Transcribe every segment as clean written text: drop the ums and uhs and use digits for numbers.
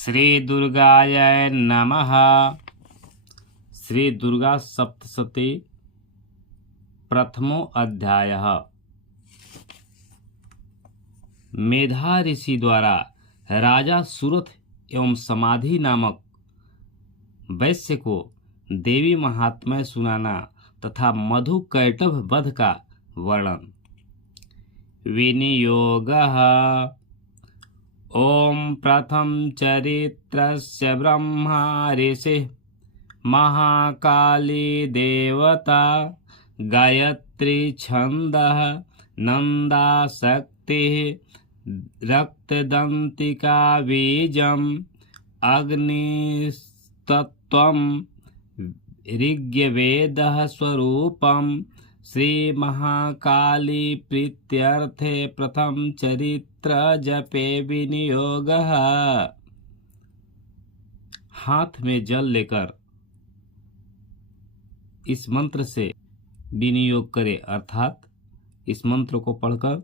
श्री दुर्गाय नमः। श्री दुर्गा सप्तशती प्रथमो अध्यायः। मेधा ऋषि द्वारा राजा सुरथ एवं समाधि नामक वैश्य को देवी महात्म्य सुनाना तथा मधु कैटभ वध का वर्णन। विनियोगः। ओम प्रथम चरित्रस्य ब्रह्मा ऋषिः महाकाली देवता गायत्री छंदः नंदाशक्तिः रक्तदंतिका बीजम् अग्निस्तत्त्वम् ऋग्वेदः स्वरूपम्। श्री महाकाली प्रीत्यर्थे प्रथम चरित्र जपे विनियोगः। हाथ में जल लेकर इस मंत्र से विनियोग करें, अर्थात इस मंत्र को पढ़कर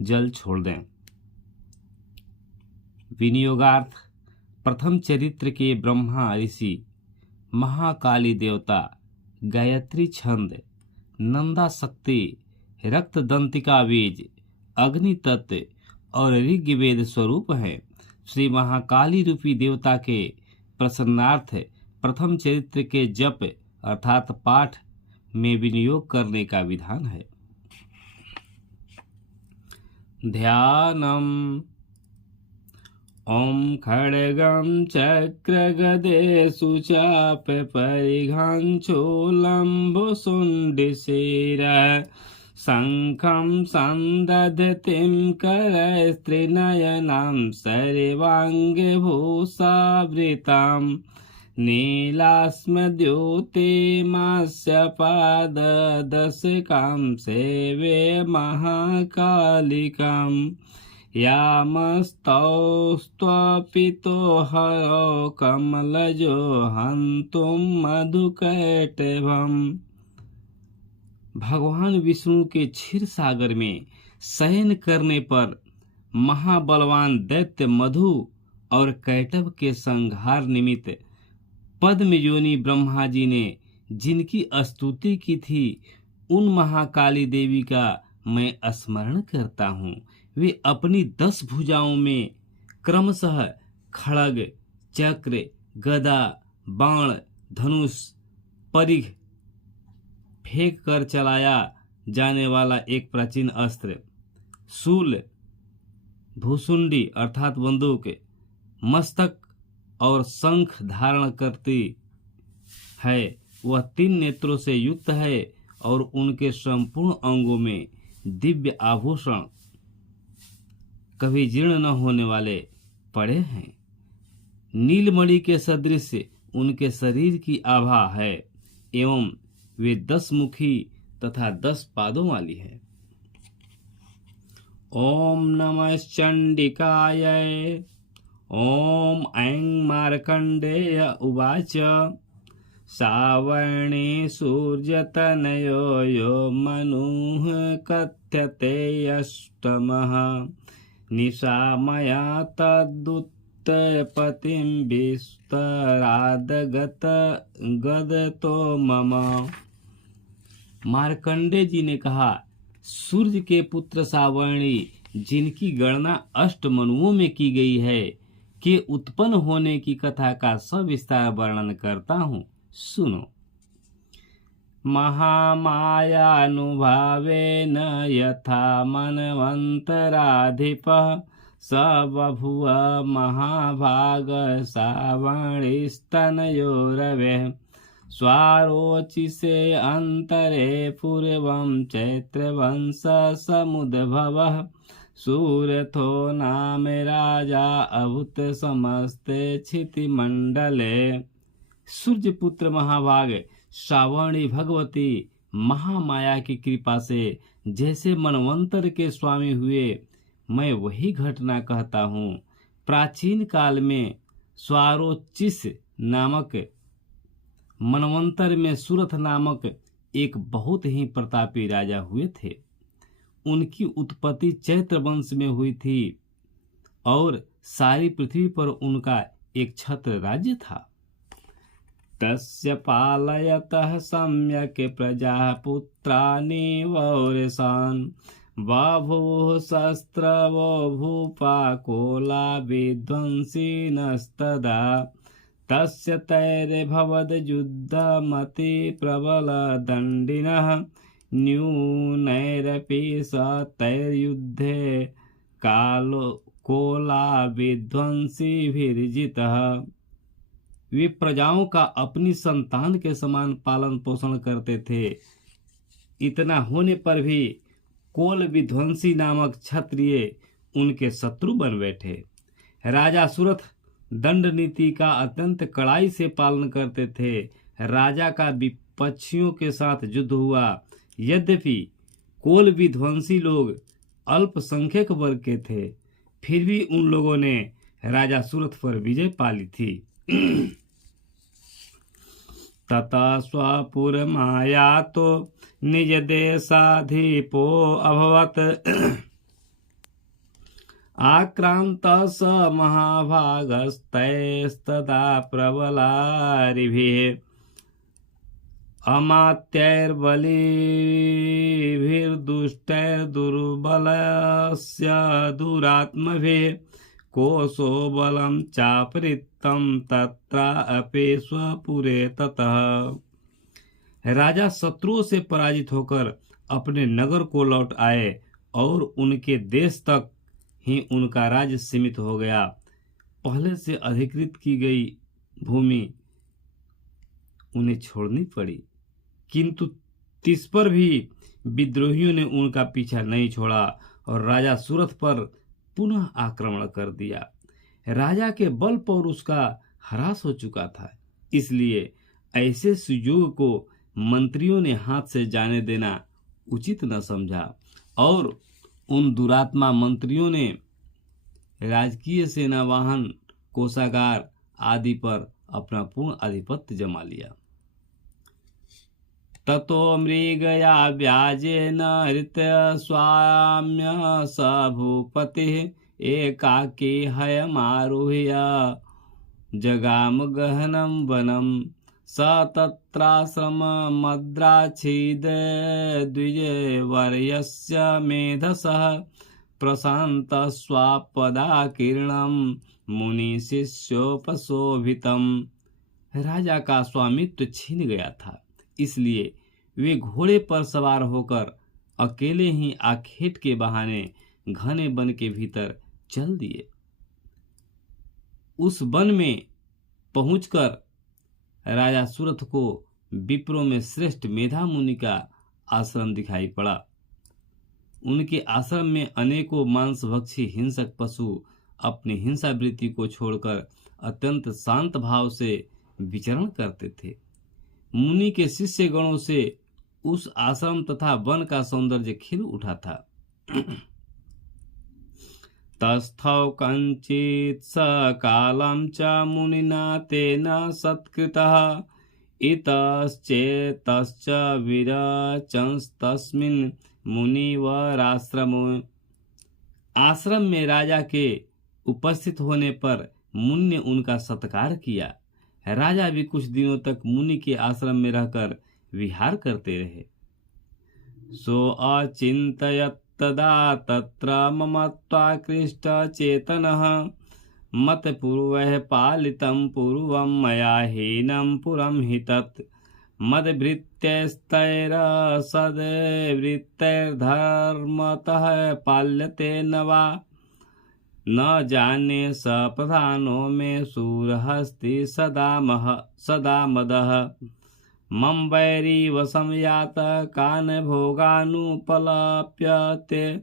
जल छोड़ दें। विनियोगार्थ प्रथम चरित्र के ब्रह्मा ऋषि महाकाली देवता गायत्री छंद नंदा शक्ति रक्तदंतिका बीज अग्नि तत्व और ऋग्वेद स्वरूप है। श्री महाकाली रूपी देवता के प्रसन्नार्थ प्रथम चरित्र के जप अर्थात पाठ में विनियोग करने का विधान है। ध्यानम्। ओम खड्गं चक्रगदेषु चाप परिघाञ्चूलम्बुशुण्डिशिरः शङ्खं सन्दधतीं करस्त्रिनयनां सर्वाङ्गे भूषावृतां नीलास्मद्युतिमास्य पाददशकां सेवे महाकालिकाम् यामस्तौस्त्वपितो हरो कमलजो हन्तुं मधुकैटभम्। भगवान विष्णु के क्षीर सागर में शयन करने पर महाबलवान दैत्य मधु और कैटभ के संहार निमित्त पद्म योनि ब्रह्मा जी ने जिनकी स्तुति की थी, उन महाकाली देवी का मैं स्मरण करता हूँ। वे अपनी 10 भुजाओं में क्रमशः खड्ग, चक्र, गदा, बाण, धनुष, परिघ फेंक कर चलाया जाने वाला एक प्राचीन अस्त्र, शूल, भूसुंडी अर्थात बंदूक, मस्तक और शंख धारण करती है। वह 3 नेत्रों से युक्त है और उनके संपूर्ण अंगों में दिव्य आभूषण कभी जीर्ण न होने वाले पड़े हैं। नीलमणि के सदृश उनके शरीर की आभा है एवं वे 10 मुखी तथा 10 पादों वाली है। ओम नमः चंडिकाय। ओम ऐं मार्कंडेय उवाच सावर्णे सूर्यतनयो यो मनुः कथ्यते अष्टमः निशामया तदुत्पत्तिं विस्तरादगतो मम। मार्कंडे जी ने कहा, सूर्य के पुत्र सावर्णी जिनकी गणना 8 मनुओं में की गई है के उत्पन्न होने की कथा का सविस्तार वर्णन करता हूँ, सुनो। महामायानुभावेन यथा मनवन्तराधिपः स बभूव महाभाग सावर्णिस्तनयोरवेः स्वारोचिषे अन्तरे पूर्वं चैत्रवंश समुद्भवः सूरथो नाम राजा अभूत समस्ते क्षितिमण्डले। सूर्यपुत्र महाभाग सावर्णी भगवती महामाया की कृपा से जैसे मनवंतर के स्वामी हुए, मैं वही घटना कहता हूँ। प्राचीन काल में स्वारोचिष नामक मनवंतर में सूरथ नामक एक बहुत ही प्रतापी राजा हुए थे। उनकी उत्पत्ति चैत्र वंश में हुई थी और सारी पृथ्वी पर उनका एक छत्र राज्य था। तस्य पालयतः सम्यक् प्रजा पुत्रानि वौरसान् बभूव शस्त्रवो भूपा कोला विध्वंसिनस्तदा तस्य तैर्भवद् युद्धमति प्रबल दण्डिनः न्यूनैरपि स तैर्युद्धे कालो कोला विध्वंसिभिर्जितः। वे प्रजाओं का अपनी संतान के समान पालन पोषण करते थे। इतना होने पर भी कोल विध्वंसी नामक क्षत्रिय उनके शत्रु बन बैठे। राजा सुरथ दंड नीति का अत्यंत कड़ाई से पालन करते थे। राजा का विपक्षियों के साथ युद्ध हुआ। यद्यपि कोल विध्वंसी लोग अल्पसंख्यक वर्ग के थे, फिर भी उन लोगों ने राजा सुरथ पर विजय पाली थी। ततः स्वपुरमायातो निज देशाधिपो अभवत् आक्रान्तः स महाभागस्तैस्तदा प्रबलारिभिः अमात्यैर्बलिभिर्दुष्टैर्दुर्बलस्य दुरात्मभिः कोशो बलं चापरितं तत्रापि स्वपुरे ततः। राजा शत्रुओं से पराजित होकर अपने नगर को लौट आए और उनके देश तक ही उनका राज्य सीमित हो गया। पहले से अधिकृत की गई भूमि उन्हें छोड़नी पड़ी, किंतु तिस पर भी विद्रोहियों ने उनका पीछा नहीं छोड़ा और राजा सुरथ पर पुनः आक्रमण कर दिया। राजा के बल पर उसका ह्रास हो चुका था, इसलिए ऐसे सुयोग को मंत्रियों ने हाथ से जाने देना उचित न समझा और उन दुरात्मा मंत्रियों ने राजकीय सेना वाहन कोषागार आदि पर अपना पूर्ण आधिपत्य जमा लिया। ततो मृगया व्याजेन हृत्य स्वाम्य स भूपतिः एकाकी हयमारुह्य जगाम गहनं वनं स तत्राश्रममद्राच्छिद द्विजवर्यस्य मेधसः प्रशान्तः स्वापदाकीर्णं मुनिशिष्योपशोभितम्। राजा का स्वामित्व छीन गया था, इसलिए वे घोड़े पर सवार होकर अकेले ही आखेट के बहाने घने वन के भीतर चल दिए। उस वन में पहुंचकर राजा सुरथ को विप्रों में श्रेष्ठ मेधा मुनि का आश्रम दिखाई पड़ा। उनके आश्रम में अनेकों मांसभक्षी हिंसक पशु अपनी हिंसा वृत्ति को छोड़कर अत्यंत शांत भाव से विचरण करते थे। मुनि के शिष्य गणों से उस आश्रम तथा वन का सौंदर्य खिल उठा था। तस्थौ कंचित सकालं च मुनिना तेन सत्कृतः इतश्चेतश्च विरचंस्तस्मिन् मुनिवराश्रमो। आश्रम में राजा के उपस्थित होने पर मुनि ने उनका सत्कार किया। राजा भी कुछ दिनों तक मुनि के आश्रम में रहकर विहार करते रहे। सो अचिंतयत् तदा तत्र ममत्वाकृष्ट चेतनः मत पूर्वः पालितं पूर्वं मया हीनं पुरं हि तत् मद्भृत्यस्तैरसद्वृत्तैर्धर्मतः पाल्यते न वा न जाने स प्रधानो मे शूरहस्ति सदा मदः मम वैरी वशं यात कान भोगानुपलप्यते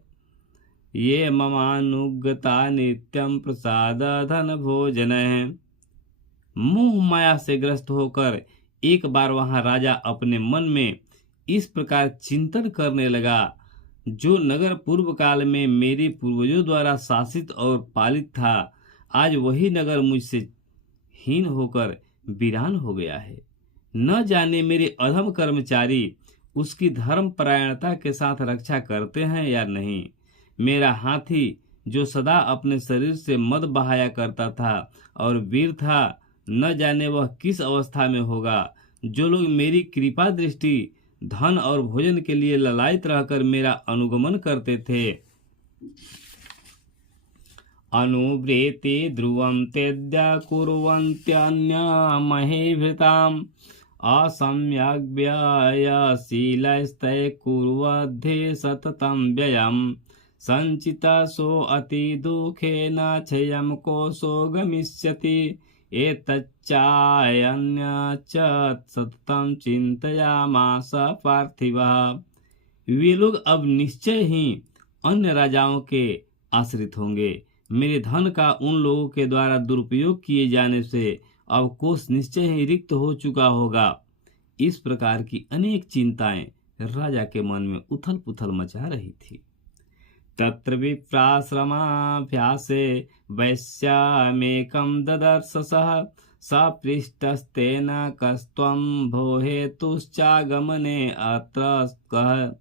ये ममानुगता नित्यं प्रसाद धन भोजन। मोह माया से ग्रस्त होकर एक बार वहां राजा अपने मन में इस प्रकार चिंतन करने लगा, जो नगर पूर्व काल में मेरे पूर्वजों द्वारा शासित और पालित था, आज वही नगर मुझसे हीन होकर वीरान हो गया है। न जाने मेरे अधम कर्मचारी उसकी धर्म परायणता के साथ रक्षा करते हैं या नहीं। मेरा हाथी जो सदा अपने शरीर से मद बहाया करता था और वीर था, न जाने वह किस अवस्था में होगा। जो लोग मेरी कृपा दृष्टि, धन और भोजन के लिए ललायित रहकर मेरा अनुगमन करते थे, अनुव्रेते ध्रुवं त्यज्य कुर्वन्त्यन्यमहीभृताम् असम्यग्व्ययशीलस्तैः कुर्वद्धि सततं व्ययम् सञ्चितसो अतिदुःखेन क्षयं कोशो गमिष्यति एतच्चान्यच्च सततं चिन्तयामास पार्थिवः। वे लोग अब निश्चय ही अन्य राजाओं के आश्रित होंगे। मेरे धन का उन लोगों के द्वारा दुरुपयोग किए जाने से अब कोष निश्चय ही रिक्त हो चुका होगा। इस प्रकार की अनेक चिंताएं राजा के मन में उथल पुथल मचा रही थी। तत्र विप्राश्रमाभ्यासे वैश्यामेकं ददर्श सः सपृष्टस्तेन कस्त्वं भो हेतुश्चागमने अत्र कः।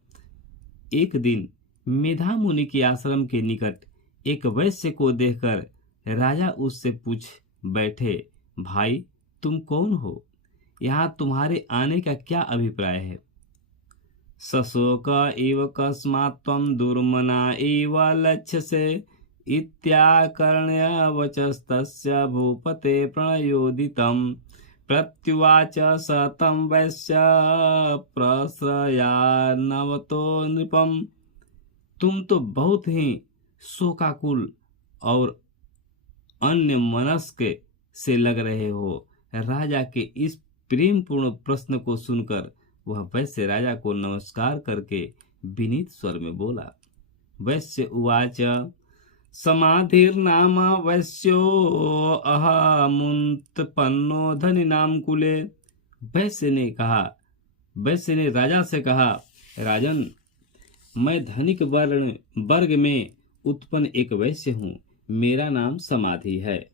एक दिन मेधा मुनि के आश्रम के निकट एक वैश्य को देखकर राजा उससे पूछ बैठे, भाई तुम कौन हो? यहाँ तुम्हारे आने का क्या अभिप्राय है? सशोक इव कस्मात् त्वं दुर्मना इव लक्ष्यसे इत्याकर्ण्य वचस्तस्य भूपते प्रणयोदितं प्रत्युवाच स तं वैश्य प्रश्रयान्नवतो नृपम्। तुम तो बहुत ही शोकाकुल और अन्य मनस्क से लग रहे हो। राजा के इस प्रेम पूर्ण प्रश्न को सुनकर वह वैश्य राजा को नमस्कार करके विनीत स्वर में बोला। वैश्य उवाच समाधिर्नाम वैश्यो अहमुत्पन्नो धनिनाम कुले। वैश्य ने राजा से कहा, राजन, मैं धनिक वर्ग में उत्पन्न एक वैश्य हूँ। मेरा नाम समाधि है।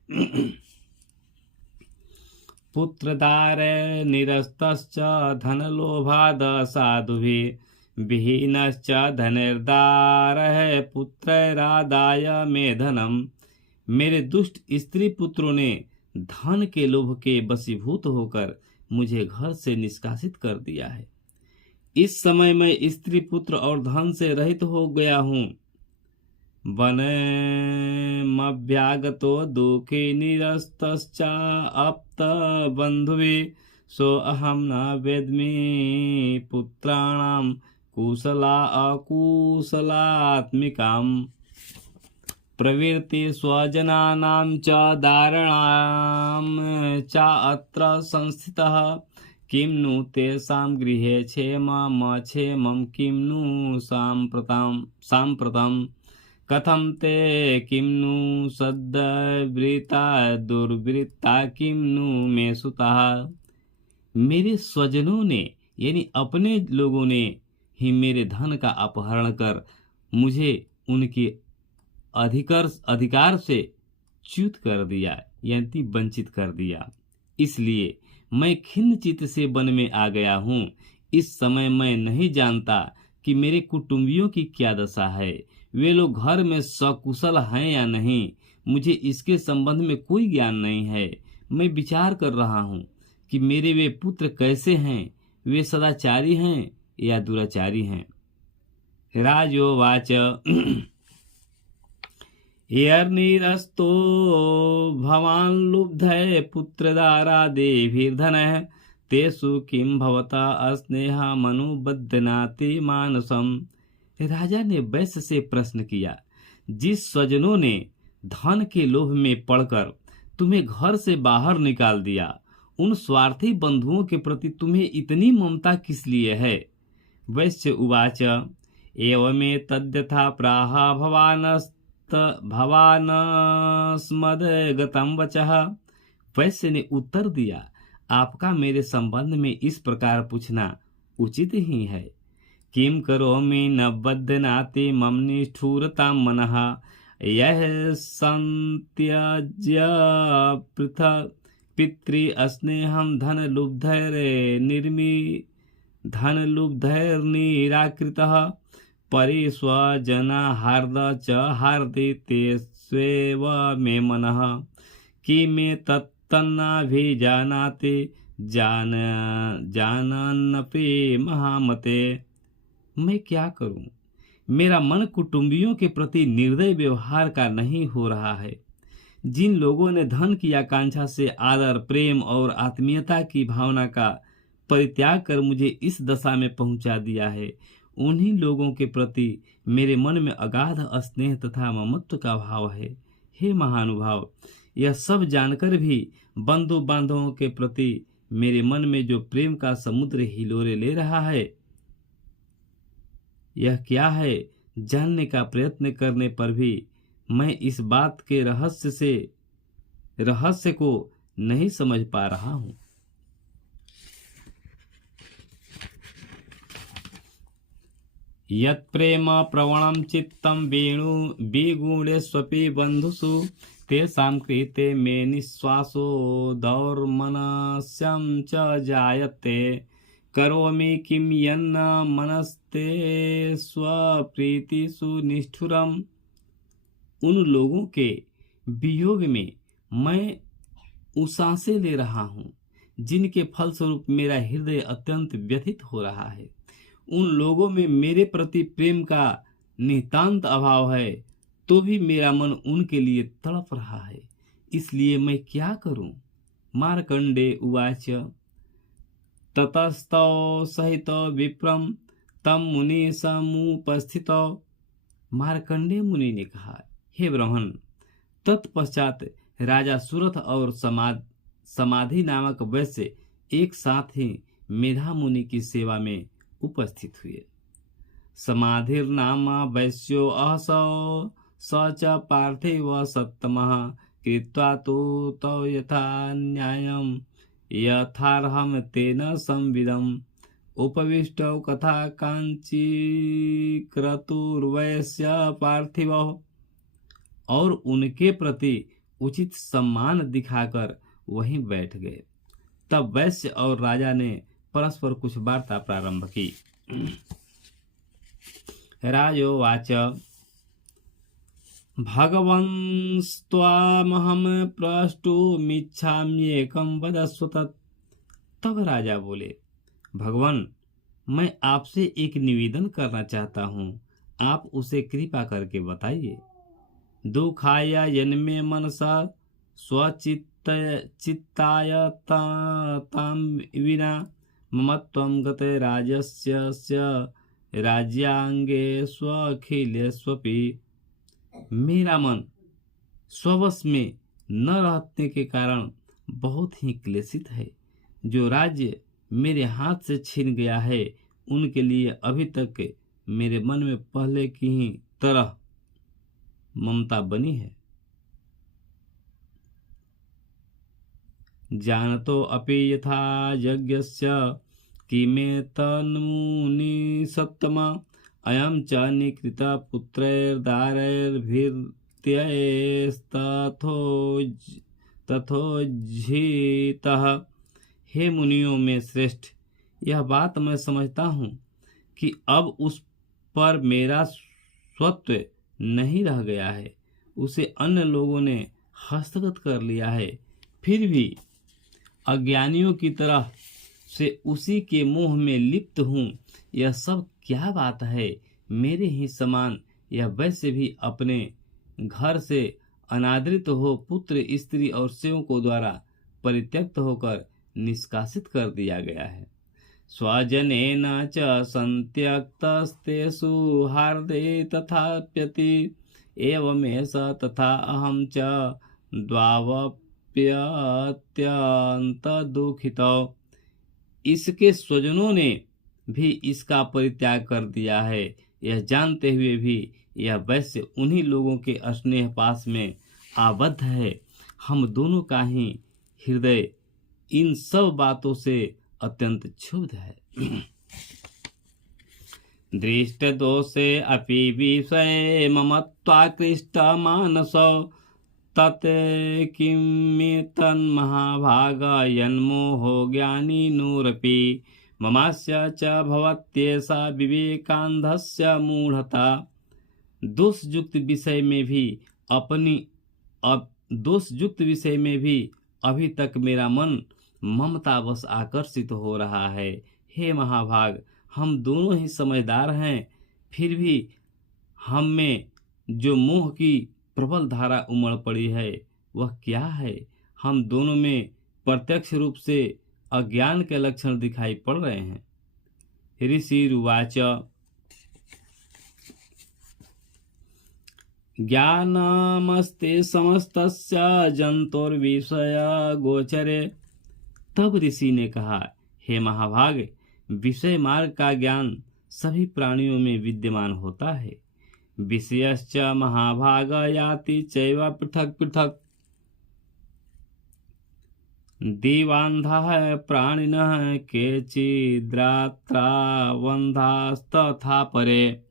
पुत्रदार निरस्तश्च धनलोभाद साधुभिः विहीनश्च धनिर्दारः पुत्रैरादाय मे धनम्। मेरे दुष्ट स्त्री पुत्रों ने धन के लोभ के वशीभूत होकर मुझे घर से निष्कासित कर दिया है। इस समय मैं स्त्री पुत्र और धन से रहित हो गया हूँ। वनमभ्यागतो दुःखी निरस्तश्च अप्त बन्धुभिः सो अहं न वेद्मि पुत्राणां कुशला अकुशलात्मिकाम् प्रवृत्ति स्वजनानां च दारुणां च अत्र संस्थितः किं नु तेषां गृहे क्षेममक्षेमं किं नु साम्प्रतं कथं ते किं नु सद्वृत्ता दुर्वृत्ता किं नु मे सुताः। मेरे स्वजनों ने यानी अपने लोगों ने ही मेरे धन का अपहरण कर मुझे उनके अधिकार से च्युत कर दिया यानी वंचित कर दिया। इसलिए मैं खिन्न चित्त से वन में आ गया हूँ। इस समय मैं नहीं जानता कि मेरे कुटुंबियों की क्या दशा है। वे लोग घर में सकुशल हैं या नहीं, मुझे इसके संबंध में कोई ज्ञान नहीं है। मैं विचार कर रहा हूँ कि मेरे वे पुत्र कैसे हैं, वे सदाचारी हैं या दुराचारी हैं। राजोवाच यर्निरस्तो भवान् लुब्धः पुत्रदारादिभिर्धनः तेषु किं भवता अस्नेहमनुबध्नाति मानसम्। राजा ने वैश्य से प्रश्न किया, जिस स्वजनों ने धन के लोभ में पड़कर तुम्हें घर से बाहर निकाल दिया, उन स्वार्थी बंधुओं के प्रति तुम्हें इतनी ममता किस लिए है? वैश्य उवाच एवमेतद्यथा प्राह भवानस्मद्गतं वचः। वैश्य ने उत्तर दिया, आपका मेरे संबंध में इस प्रकार पूछना उचित ही है। किं करोमि न बध्नाति मम निष्ठुरतां मनः यः संत्यज्य पृथक् पितृ अस्नेहं धनलुब्धैर्निराकृतः परिस्वजना हार्द च हार्दिते स्वेव मे मनः कि मे तत्तन्नाभिजानाति जानन्नपि महामते। मैं क्या करूं? मेरा मन कुटुंबियों के प्रति निर्दय व्यवहार का नहीं हो रहा है। जिन लोगों ने धन की आकांक्षा से आदर, प्रेम और आत्मीयता की भावना का परित्याग कर मुझे इस दशा में पहुंचा दिया है, उन्हीं लोगों के प्रति मेरे मन में अगाध स्नेह तथा ममत्व का भाव है। हे महानुभाव, यह सब जानकर भी बंधु बांधवों के प्रति मेरे मन में जो प्रेम का समुद्र हिलोरे ले रहा है, यह क्या है जानने का प्रयत्न करने पर भी मैं इस बात के रहस्य को नहीं समझ पा रहा हूं। यत् प्रेम प्रवणं चित्तं वेणु विगुणेष्वपि बन्धुषु तेषां कृते मे निःश्वासो दौर्मनस्यं च जायते करोमि किं यन्न मनस्ते स्वप्रीतिषु निष्ठुरम्। उन लोगों के वियोग में मैं उसासे ले रहा हूँ जिनके फलस्वरूप मेरा हृदय अत्यंत व्यथित हो रहा है। उन लोगों में मेरे प्रति प्रेम का नितांत अभाव है, तो भी मेरा मन उनके लिए तड़प रहा है। इसलिए मैं क्या करूं? मार्कंडे उवाच ततस्तौ सहित विप्रम तम मुनि समुपस्थित। मार्कंडे मुनि ने कहा, हे ब्राह्मण, तत्पश्चात राजा सुरथ और समाधि नामक वैश्य एक साथ ही मेधा मुनि की सेवा में उपस्थित हुए। समाधिर्नाम वैश्यो अहसौ स च पार्थिव सत्तमः कृत्वा तु तौ यथा न्यायम् यथार्हं तेन संविदम् उपविष्टौ कथा कांची क्रतुर्वैश्य पार्थिवः। और उनके प्रति उचित सम्मान दिखाकर वहीं बैठ गए। तब वैश्य और राजा ने परस्पर कुछ वार्ता प्रारंभ की। राजोवाच भगवंस्त्वामहं प्रष्टुमिच्छाम्येकं वदस्व तत्। तब राजा बोले, भगवान, मैं आपसे एक निवेदन करना चाहता हूँ, आप उसे कृपा करके बताइए। दुखाय जन्मे मनसा स्वचित्ताय ताम विना ममत्वं गते राजस्य राज्यांगे स्वखिलेष्वपि। मेरा मन स्ववश में न रहने के कारण बहुत ही क्लेशित है। जो राज्य मेरे हाथ से छिन गया है, उनके लिए अभी तक मेरे मन में पहले की ही तरह ममता बनी है। जानतो अपि यथा यज्ञस्य किमेतन्मुनि सत्तमा अयं च निकृत पुत्रैर्दारैर्भृत्यैस्तथोज्झितः। हे मुनियों में श्रेष्ठ, यह बात मैं समझता हूँ कि अब उस पर मेरा स्वत्व नहीं रह गया है, उसे अन्य लोगों ने हस्तगत कर लिया है। फिर भी अज्ञानियों की तरह से उसी के मोह में लिप्त हूँ। यह सब क्या बात है? मेरे ही समान यह वैसे भी अपने घर से अनादृत हो पुत्र, स्त्री और सेवकों द्वारा परित्यक्त होकर निष्कासित कर दिया गया है। स्वजनेन च संत्यक्तस्तेषु हार्दे तथाप्यति एवमेष तथा अहं च द्वावप्यत्यंत दुखितो। इसके स्वजनों ने भी इसका परित्याग कर दिया है। यह जानते हुए भी यह वैश्य उन्हीं लोगों के स्नेह पास में आबद्ध है। हम दोनों का ही हृदय इन सब बातों से अत्यंत क्षुब्ध है। दृष्ट दोषे अपि विषये ममत्वाकृष्ट मानसो तत् किमेतन्महाभाग यन्मोहो ज्ञानी नूरपि ममास्य च भवत्येषा विवेकांधस्य मूढ़ता। दोषयुक्त विषय में भी दोषयुक्त विषय में भी अभी तक मेरा मन ममतावश आकर्षित हो रहा है। हे महाभाग, हम दोनों ही समझदार हैं, फिर भी हम में जो मोह की प्रबल धारा उमड़ पड़ी है वह क्या है? हम दोनों में प्रत्यक्ष रूप से अज्ञान के लक्षण दिखाई पड़ रहे हैं। ऋषिरुवाच ज्ञानमस्ते समस्तस्य जंतुर्विषय गोचरे। तब ऋषि ने कहा, हे महाभाग, विषय मार्ग का ज्ञान सभी प्राणियों में विद्यमान होता है। विषयश्च महाभाग याति चैव पृथक पृथक। दीवान्धाः प्राणिनः केचिद्रात्रावन्धास्तथा परे।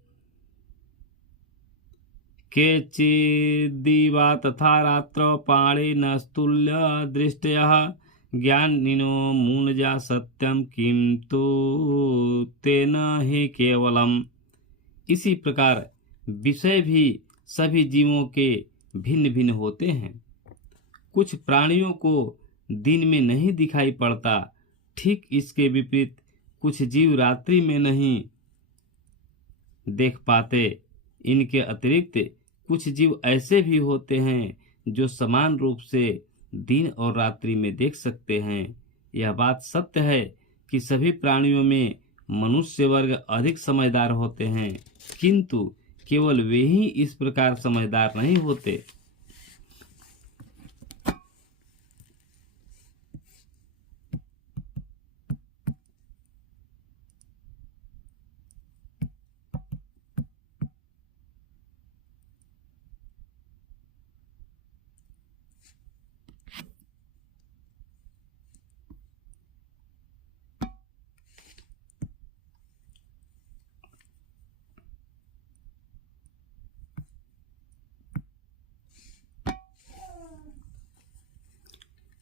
केचिद्दिवा तथा रात्रौ पाणिनस्तुल्य दृष्टयः। ज्ञानिनो मूनजा सत्यम किंतु तेन ही केवलम। इसी प्रकार विषय भी सभी जीवों के भिन्न भिन्न होते हैं। कुछ प्राणियों को दिन में नहीं दिखाई पड़ता, ठीक इसके विपरीत कुछ जीव रात्रि में नहीं देख पाते। इनके अतिरिक्त कुछ जीव ऐसे भी होते हैं जो समान रूप से दिन और रात्रि में देख सकते हैं। यह बात सत्य है कि सभी प्राणियों में मनुष्य वर्ग अधिक समझदार होते हैं, किंतु केवल वे ही इस प्रकार समझदार नहीं होते।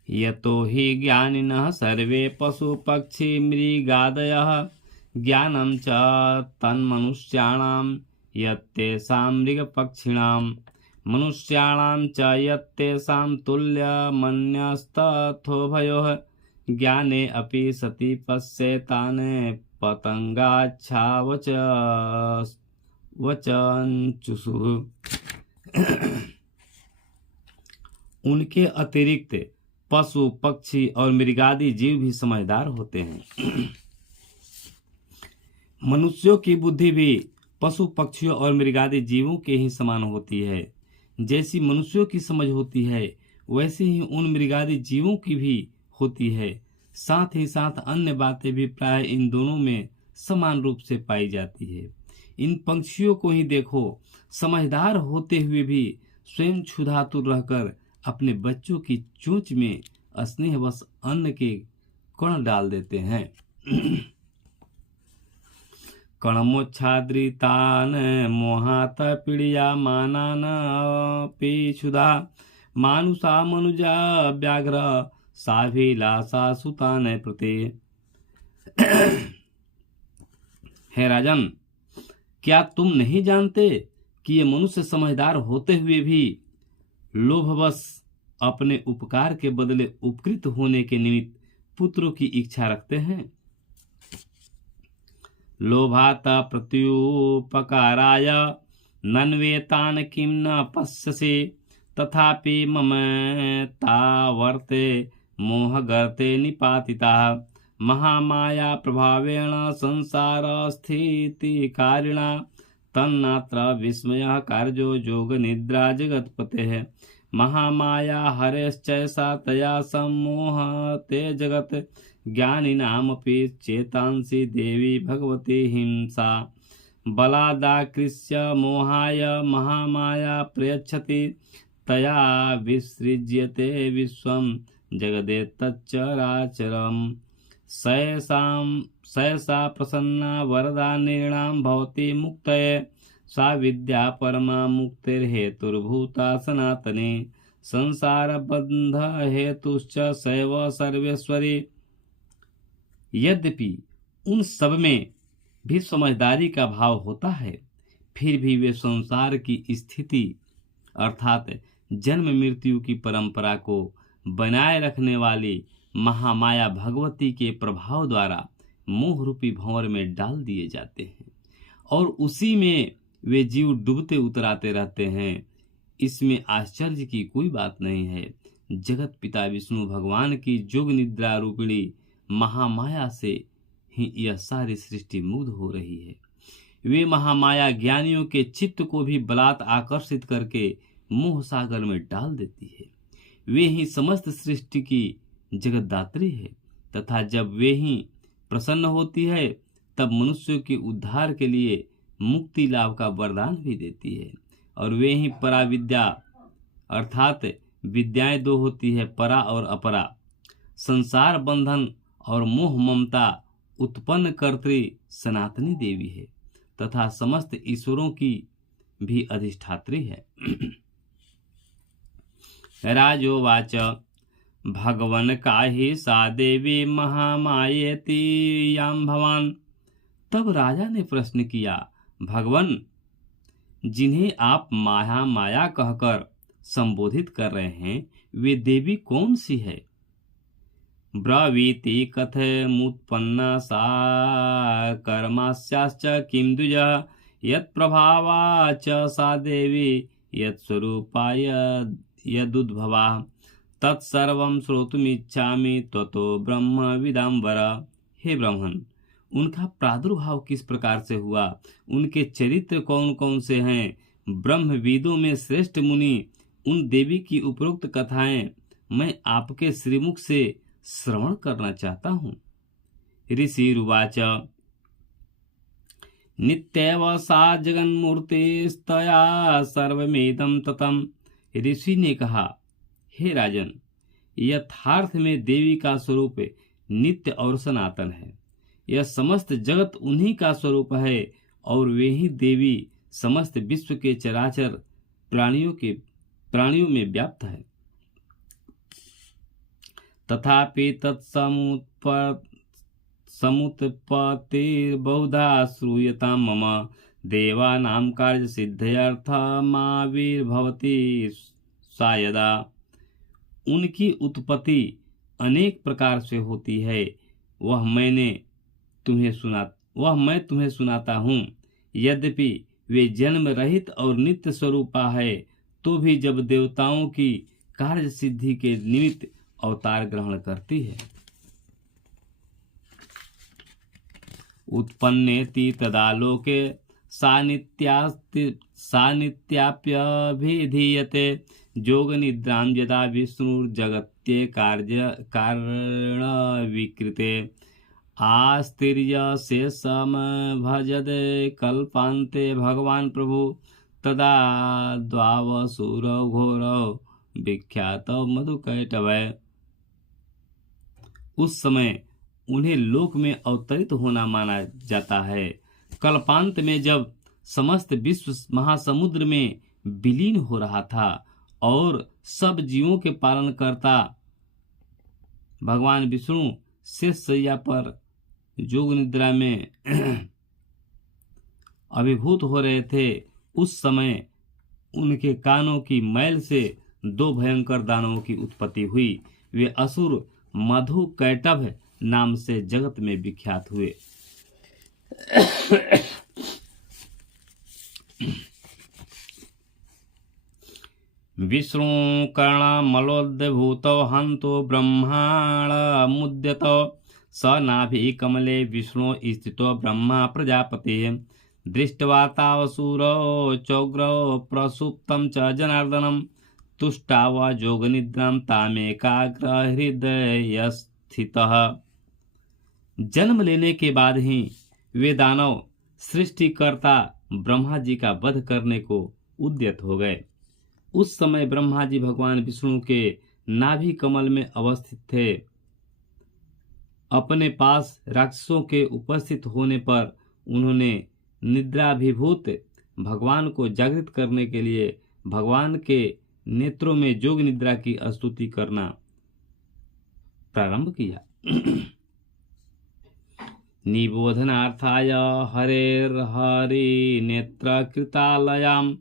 यतो हि ज्ञानिनः सर्वे पशु पक्षी मृगादयः ज्ञानं च तन्मनुष्याणां यत्तेषां मृगपक्षिणां मनुष्याणां च यत्तेषां तुल्यमन्यस्तथोभयोः। ज्ञाने अपि सति पश्येतान् पतंगाच्छा वचंचुषुः। उनके अतिरिक्त पशु पक्षी और मृगादि जीव भी समझदार होते हैं। मनुष्यों की बुद्धि भी पशु पक्षियों और मृगादि जीवों के ही समान होती है। जैसी मनुष्यों की समझ होती है वैसे ही उन मृगादि जीवों की भी होती है। साथ ही साथ अन्य बातें भी प्राय इन दोनों में समान रूप से पाई जाती है। इन पंछियों को ही देखो, समझदार होते हुए भी स्वयं क्षुधातुर रहकर अपने बच्चों की चोंच में स्नेहवश अन्न के कण डाल देते हैं। कणमोच्छाद्रितान मोहात पीड़ियामानान अपि क्षुधा मानुषा मनुजा व्याघ्र साभिलाषा सुतान प्रति। हे राजन, क्या तुम नहीं जानते कि ये मनुष्य समझदार होते हुए भी लोभवश अपने उपकार के बदले उपकृत होने के निमित्त पुत्रों की इच्छा रखते हैं। लोभात प्रत्युपकाराय नन्वेतान किम न पश्यसि तथापि ममतावर्ते मोहगर्ते निपातिता महामाया प्रभावेण संसार स्थितिकारिणा तन्नात्र विस्मयः कार्यो जोग निद्रा जगत्पतेः महामाया हरेश्चैसा तया सम्मोहते जगत ज्ञानिनामपि चेतांसि देवी भगवती हिंसा बलादाकृष्य मोहाय महामाया प्रयच्छति तया विसृज्यते विश्वं जगदेतच्चराचरम् सहसा प्रसन्ना वरदानेणां भवति मुक्तये सा विद्या परमा मुक्तिर्हेतुर्भूता सनातने संसार बंध हेतुश्च सैव सर्वेश्वरी। यद्यपि उन सब में भी समझदारी का भाव होता है, फिर भी वे संसार की स्थिति अर्थात जन्म मृत्यु की परंपरा को बनाए रखने वाली महामाया भगवती के प्रभाव द्वारा मोह रूपी भंवर में डाल दिए जाते हैं और उसी में वे जीव डूबते उतराते रहते हैं। इसमें आश्चर्य की कोई बात नहीं है। जगत पिता विष्णु भगवान की जोग निद्रा रूपिणी महामाया से ही यह सारी सृष्टि मुग्ध हो रही है। वे महामाया ज्ञानियों के चित्त को भी बलात् आकर्षित करके मोह सागर में डाल देती है। वे ही समस्त सृष्टि की जगतदात्री है तथा जब वे ही प्रसन्न होती है तब मनुष्यों के उद्धार के लिए मुक्ति लाभ का वरदान भी देती है। और वे ही परा विद्या अर्थात विद्याएं दो होती है, परा और अपरा, संसार बंधन और मोह ममता उत्पन्न कर्त्री सनातनी देवी है तथा समस्त ईश्वरों की भी अधिष्ठात्री है। राजोवाच भगवन काहि सा देवी महामायेति याम भवान। तब राजा ने प्रश्न किया, भगवन, जिन्हें आप माया कहकर संबोधित कर रहे हैं वे देवी कौन सी है? ब्रवीति कथमुत्पन्ना सा कर्मास्याश्च किं द्विज यत् प्रभावा च सा देवी यत् स्वरूपा यदुद्भवा तत्सर्वं श्रोतुमिच्छामि त्वतो ब्रह्म विदाम्बर। हे ब्राह्मण, उनका प्रादुर्भाव किस प्रकार से हुआ, उनके चरित्र कौन कौन से हैं? ब्रह्मविदों में श्रेष्ठ मुनि उन देवी की उपरोक्त कथाएं मैं आपके श्रीमुख से श्रवण करना चाहता हूँ। ऋषिरुवाच नित्यैव सा जगन्मूर्तिस्तया सर्वमेदं ततम्। ऋषि ने कहा, हे राजन, यथार्थ में देवी का स्वरूप नित्य और सनातन है। यह समस्त जगत उन्हीं का स्वरूप है और वे ही देवी समस्त विश्व के चराचर प्राणियों में व्याप्त है। तथापि तत्समुत्पत्तिर्बहुधा श्रूयतां मम देवानां कार्य सिद्ध्यर्थमाविर्भवति सा यदा। उनकी उत्पत्ति अनेक प्रकार से होती है, वह मैं तुम्हें सुनाता हूँ। यद्यपि वे जन्म रहित और नित्य स्वरूपा है, तो भी जब देवताओं की कार्य सिद्धि के निमित्त अवतार ग्रहण करती है। उत्पन्नेति तदा लोके सा नित्याप्यभिधीयते जोग निद्रां यदा विष्णुर्जगत्ये कारण विकृते आस्तिर्य शेषम भजदे कल्पान्ते भगवान प्रभु तदा द्वावसुर घोर विख्यात मधुकैटभय। उस समय उन्हें लोक में अवतरित होना माना जाता है। कल्पांत में जब समस्त विश्व महासमुद्र में विलीन हो रहा था और सब जीवों के पालन करता भगवान विष्णु शेष शैया पर जोग निद्रा में अभिभूत हो रहे थे, उस समय उनके कानों की मैल से दो भयंकर दानवों की उत्पत्ति हुई। वे असुर मधु कैटभ नाम से जगत में विख्यात हुए। विष्णु कर्णमलोद्भूतो हंतो ब्रह्माण मुद्यत स नाभि कमले विष्णु स्थितो ब्रह्मा प्रजापति दृष्ट्वा तावसुरो चोग्रो प्रसुप्तं च जनार्दनम् तुष्टाव जोगनिद्रां तामेकाग्र हृदय स्थितः। जन्म लेने के बाद ही वे दानव सृष्टिकर्ता ब्रह्मा जी का वध करने को उद्यत हो गए। उस समय ब्रह्मा जी भगवान विष्णु के नाभि कमल में अवस्थित थे। अपने पास राक्षसों के उपस्थित होने पर उन्होंने निद्राभिभूत भगवान को जागृत करने के लिए भगवान के नेत्रों में जोग निद्रा की स्तुति करना प्रारंभ किया। निबोधनार्थाय हरेर्हरि नेत्रकृतालयां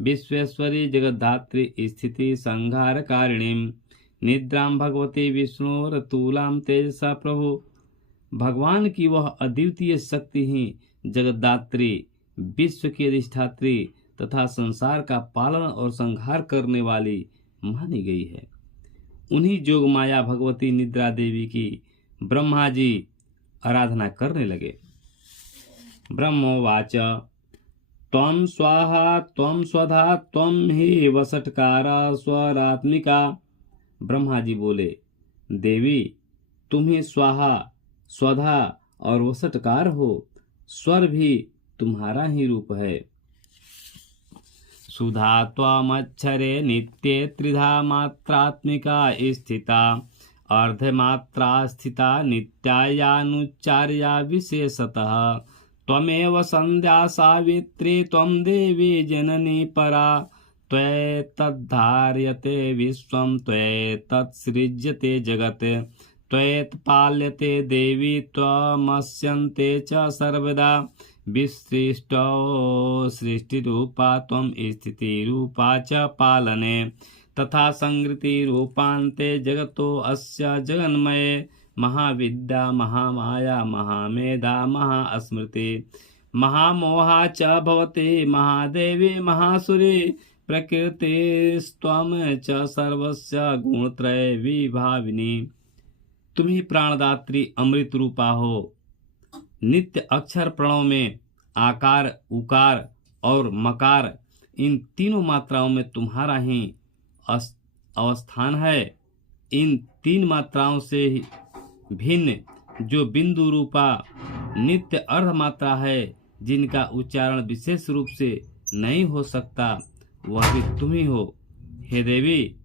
विश्वेश्वरी जगद्धात्री स्थिति संहारकारिणीं निद्रां भगवती विष्णोरतुलां तेजसा प्रभु। भगवान की वह अद्वितीय शक्ति ही जगद्धात्री, विश्व की अधिष्ठात्री तथा संसार का पालन और संहार करने वाली मानी गई है। उन्हीं जोग माया भगवती निद्रा देवी की ब्रह्मा जी आराधना करने लगे। ब्रह्मोवाच त्वं स्वाहा त्वं स्वधा त्वं हि वसटकारा स्वरात्मिका। ब्रह्मा जी बोले, देवी तुम ही स्वाहा स्वधा और वसटकार हो, स्वर भी तुम्हारा ही रूप है। सुधा त्वमक्षरे नित्ये त्रिधा मात्रात्मिका स्थिता, अर्धमात्रा स्थिता नित्यायानुच्चार्या विशेषतः। त्वमेव संध्या सावित्री त्वं देवी जननी परा, त्वयैतद्धार्यते विश्वं त्वयैतत्सृज्यते जगत्, त्वयैतपाल्यते देवी त्वमस्यन्ते च सर्वदा। विसृष्टो सृष्टिरूपा त्वं स्थितिरूपा च पालने, तथा संहृतिरूपान्ते जगतो अस्य जगन्मये। महाविद्या महामाया महामेधा महास्मृति महामोहा च भवति महादेवी महासुरी, प्रकृतिस्त्वं च सर्वस्य गुणत्रय विभाविनी। तुम ही प्राणदात्री अमृत रूपा हो। नित्य अक्षर प्रणव में आकार उकार और मकार, इन तीनों मात्राओं में तुम्हारा ही अवस्थान है। इन तीन मात्राओं से भिन्न जो बिंदु रूपा नित्य अर्ध मात्रा है, जिनका उच्चारण विशेष रूप से नहीं हो सकता, वह भी तुम ही हो। हे देवी,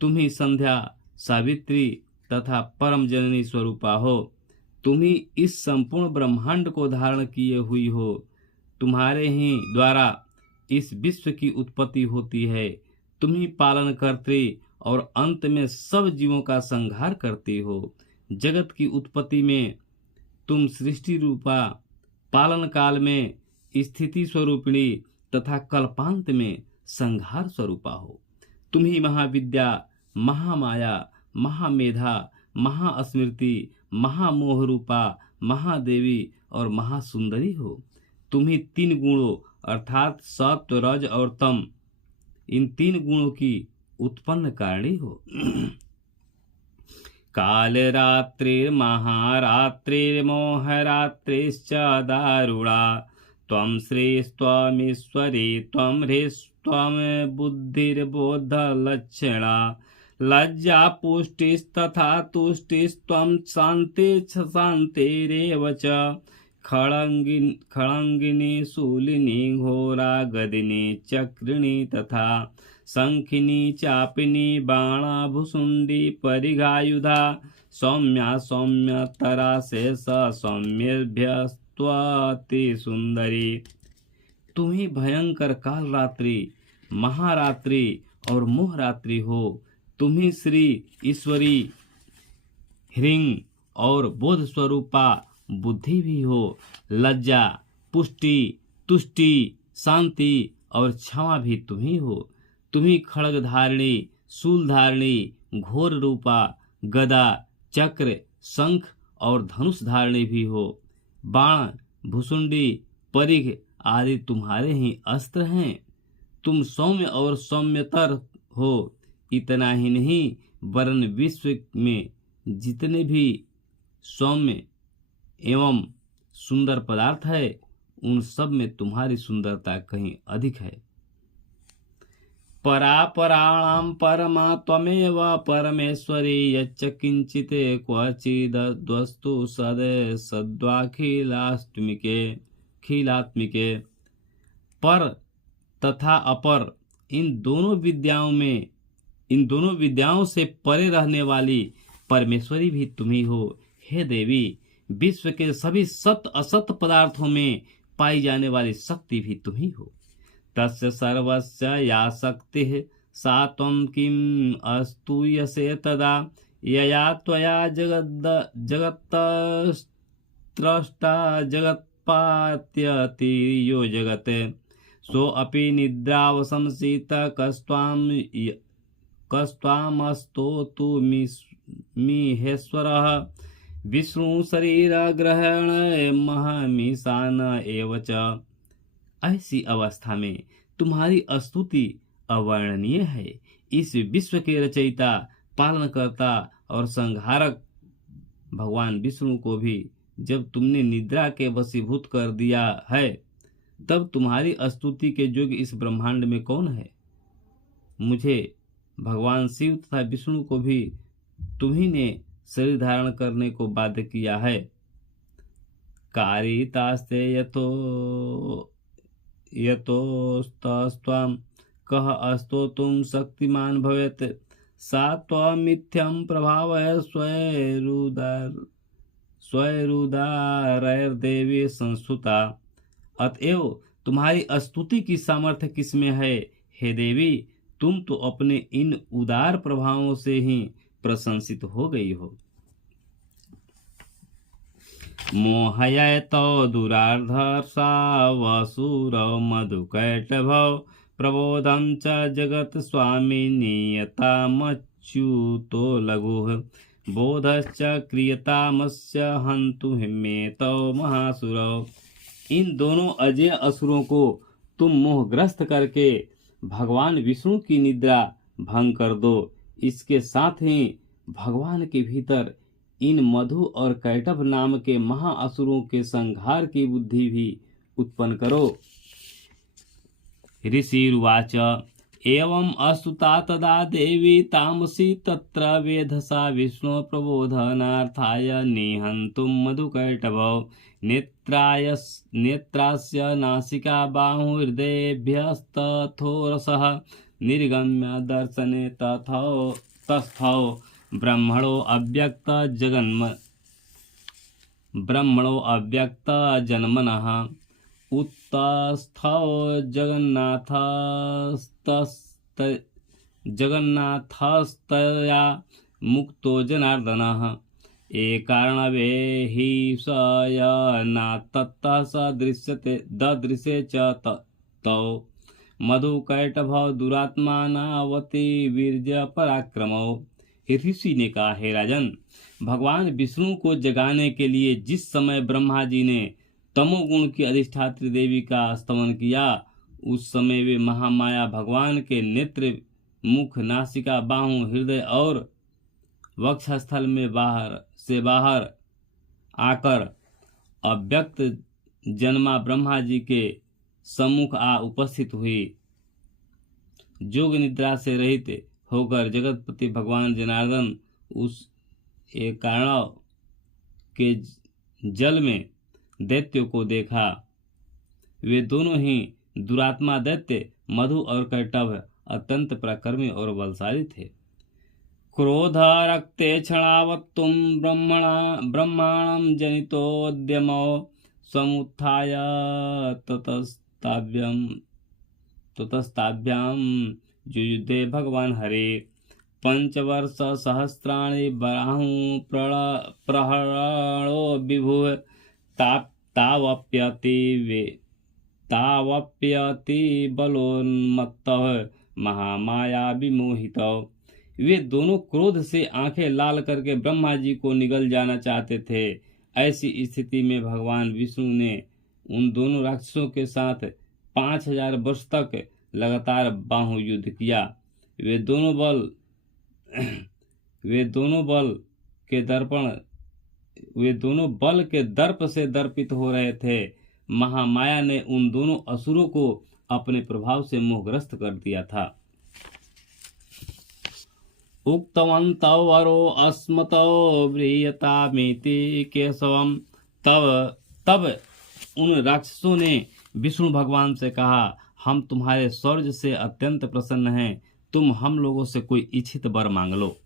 तुम ही संध्या सावित्री तथा परम जननी स्वरूपा हो। तुम ही इस संपूर्ण ब्रह्मांड को धारण किए हुई हो। तुम्हारे ही द्वारा इस विश्व की उत्पत्ति होती है। तुम ही पालन करती और अंत में सब जीवों का संहार करती हो। जगत की उत्पत्ति में तुम सृष्टि रूपा, पालन काल में स्थिति स्वरूपिणी तथा कल्पांत में संहार स्वरूपा हो। तुम ही महाविद्या महामाया महामेधा महास्मृति महामोह रूपा महादेवी और महासुंदरी हो। तुम ही तीन गुणों अर्थात सत्व रज और तम, इन तीन गुणों की उत्पन्न कारणी हो। काल रात्रिर्महारात्रिर्मोहरात्रिश्च दारुणा, त्वं श्रीस्त्वमीश्वरी त्वं ह्रीस्त्वं बुद्धिर्बोधलक्षणा, लज्जा पुष्टिस्तथा तुष्टिस्त्वं शान्तिरेव च, खड़ंगिनी शूलिनी घोरा गदिनी चक्रिणी तथा शंखिनी चापिनी बाणा भुसुंडी परिघायुधा, सौम्या सौम्यतरा शेष सौम्येभ्यस्त्वति सुंदरी। तुम ही भयंकर काल रात्रि महारात्रि और मोह रात्रि हो। तुम ही श्री ईश्वरी ह्रीं और बोध स्वरूपा बुद्धि भी हो। लज्जा पुष्टि तुष्टि शांति और क्षमा भी तुम ही हो। तुम ही खड़ग धारिणी शूल धारिणी घोर रूपा गदा चक्र शंख और धनुष धारिणी भी हो। बाण भुसुंडी परिघ आदि तुम्हारे ही अस्त्र हैं। तुम सौम्य और सौम्यतर हो। इतना ही नहीं, वरन विश्व में जितने भी सौम्य एवं सुंदर पदार्थ है, उन सब में तुम्हारी सुंदरता कहीं अधिक है। परापराणां परमा त्वमेव परमेश्वरी, यच्च किंचित् क्वचिदद्वस्तु सद्वाखिलात्मिके। पर तथा अपर, इन दोनों विद्याओं से परे रहने वाली परमेश्वरी भी तुम ही हो। हे देवी, विश्व के सभी सत असत पदार्थों में पाई जाने वाली शक्ति भी तुम ही हो। तस्य सर्वस्य या शक्तिः सा त्वं किम् अस्तूयसे तदा, यया त्वया जगत्तस्तत्सृष्टं त्रष्टा जगत्पात्यति यो जगत् सो अपि निद्रावसंसित कस्त्वामस्तोतु मिहेश्वरः विष्णु शरीर ग्रहण महमीशान एव च। ऐसी अवस्था में तुम्हारी स्तुति अवर्णनीय है। इस विश्व के रचयिता, पालनकर्ता और संहारक भगवान विष्णु को भी जब तुमने निद्रा के वशीभूत कर दिया है, तब तुम्हारी स्तुति के योग्य इस ब्रह्मांड में कौन है। मुझे भगवान शिव तथा विष्णु को भी तुम्ही ने शरीर धारण करने को बाध्य किया है। कारितास्ते यतोस्तस्त्वां कः अस्तो तुम शक्तिमान भवेत् सा त्वमिथ्यं प्रभावय स्वैरुदारैर्देवी संस्तुता। अतएव तुम्हारी स्तुति की सामर्थ्य किसमें है हे देवी, तुम तो अपने इन उदार प्रभावों से ही प्रशंसित हो गई हो। मोहयतो दुरार्धर्षा वसुरौ मधुकैटभौ प्रबोधं च जगत् स्वामी नियतामच्युतो लघुः बोधश्च क्रियतामस्य हन्तु हिमेतौ महासुरौ। इन दोनों अजय असुरों को तुम मोहग्रस्त करके भगवान विष्णु की निद्रा भंग कर दो। इसके साथ ही भगवान के भीतर इन मधु और कैटभ नाम के महाअसुरों के संहार की बुद्धि भी उत्पन्न करो। ऋषिरुवाच एवं अस्तुता तदा देवी तामसी तत्र वेधसा विष्णु प्रबोधनार्थाय निहन्तुं मधुकैटभौ नेत्रास्य नासिका बाहु हृदयेभ्यस्तथोरसः निर्गम्य दर्शने तस्थौ ब्रह्मणो अव्यक्त जन्मनः उत्तस्थौ जगन्नाथस्तया मुक्तो जनार्दनः एकारणवे हि स यनात्ततः स ददृशे च तौ मधुकैटभौ दुरात्मानावती वीर्य पराक्रमौ। ऋषि ने कहा, हे राजन, भगवान विष्णु को जगाने के लिए जिस समय ब्रह्मा जी ने तमोगुण की अधिष्ठात्री देवी का स्तमन किया, उस समय वे महामाया भगवान के नेत्र, मुख, नासिका, बाहु, हृदय और वक्षस्थल में बाहर आकर अव्यक्त जन्मा ब्रह्मा जी के सम्मुख आ उपस्थित हुई। जोग निद्रा से रहित होकर जगतपति भगवान जनार्दन उस एक कारण के जल में दैत्यों को देखा। वे दोनों ही दुरात्मा दैत्य मधु और कैटभ अत्यंत पराक्रमी और बलशाली थे। क्रोध रक्ते क्षणावत्तुम ब्रह्माणं जनितोद्यमो समुत्थाय ततस्ताभ्यां युयुधे भगवान हरे। पंचवर्ष सहस्राणि बराहु प्रहरणो विभुः तावप्यति बलोन्मत्तः महामाया विमोहितौ। वे दोनों क्रोध से आंखें लाल करके ब्रह्मा जी को निगल जाना चाहते थे। ऐसी स्थिति में भगवान विष्णु ने उन दोनों राक्षसों के साथ 5000 वर्ष तक लगातार बाहु युद्ध किया। वे दोनों बल के दर्प से दर्पित हो रहे थे। महामाया ने उन दोनों असुरों को अपने प्रभाव से मोहग्रस्त कर दिया था। उक्तवन्तौ वरो अस्मतो व्रियतामिति केशवम्। तब उन राक्षसों ने विष्णु भगवान से कहा, हम तुम्हारे शौर्य से अत्यंत प्रसन्न हैं, तुम हम लोगों से कोई इच्छित वर मांग लो।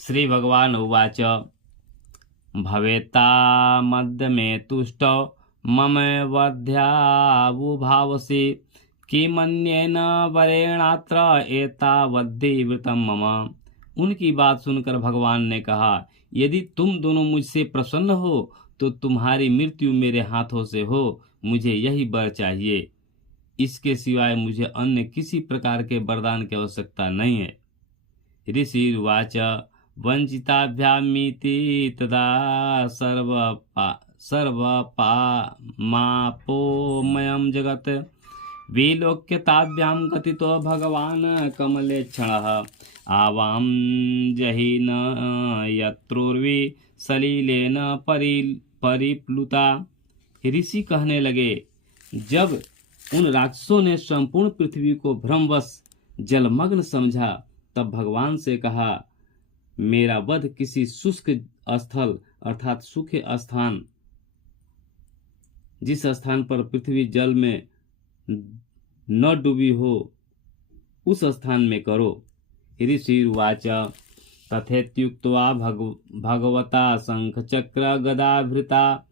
श्री भगवान उवाच भवेत्तामद्य मे तुष्टौ मम वध्यावुभावसि किमन्येन वरेणात्र एतावद्धि वृतं मम। उनकी बात सुनकर भगवान ने कहा, यदि तुम दोनों मुझसे प्रसन्न हो तो तुम्हारी मृत्यु मेरे हाथों से हो। मुझे यही वर चाहिए। इसके सिवाय मुझे अन्य किसी प्रकार के वरदान की आवश्यकता नहीं है। ऋषिर्वाच वंचिताभ्यामीति तदा सर्वपामापोमयं जगत् विलोक्यताभ्यां गतितो भगवान् कमलेक्षणः आवां जहीन यत्रोर्वी सलीलेन परिप्लुता। ऋषि कहने लगे, जब उन राक्षसों ने संपूर्ण पृथ्वी को भ्रमवश जलमग्न समझा तब भगवान से कहा, मेरा वध किसी शुष्क स्थल अर्थात सूखे स्थान, जिस स्थान पर पृथ्वी जल में न डूबी हो, उस स्थान में करो। ऋषिर्वाच तथेत्युक्त्वा भगवता शंखचक्र गदाभृता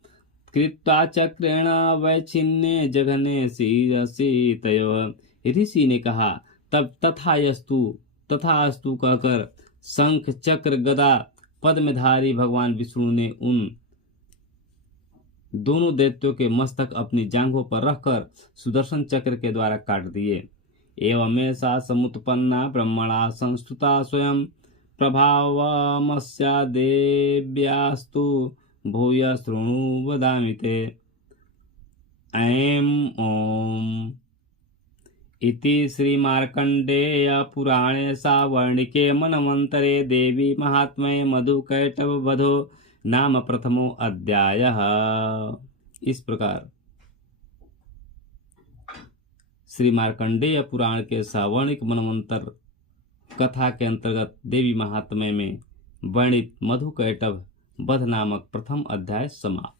कृत्वा चक्रेण वैच्छिन्ने जघने शिरसि तयोः। ऋषि ने कहा, तब तथास्तु कहकर शंख चक्र गदा पद्मधारी भगवान विष्णु ने उन दोनों दैत्यों के मस्तक अपनी जांघों पर रखकर सुदर्शन चक्र के द्वारा काट दिए। एवमेषा समुत्पन्ना ब्रह्मणा संस्तुता स्वयं प्रभावमस्या देव्यास्तु भूय शृणु वदामि ते। ऐं ओम इति श्रीमार्कण्डेय पुराणे सावर्णिके मनवन्तरे देवी महात्म्ये मधुकैटभवधो नाम प्रथमो अध्यायः। इस प्रकार श्री मार्कंडेय पुराण के सावर्णिक मनवंतर कथा के अंतर्गत देवी महात्म्य में वर्णित मधुकैटभ वध नामक प्रथम अध्याय समाप्त।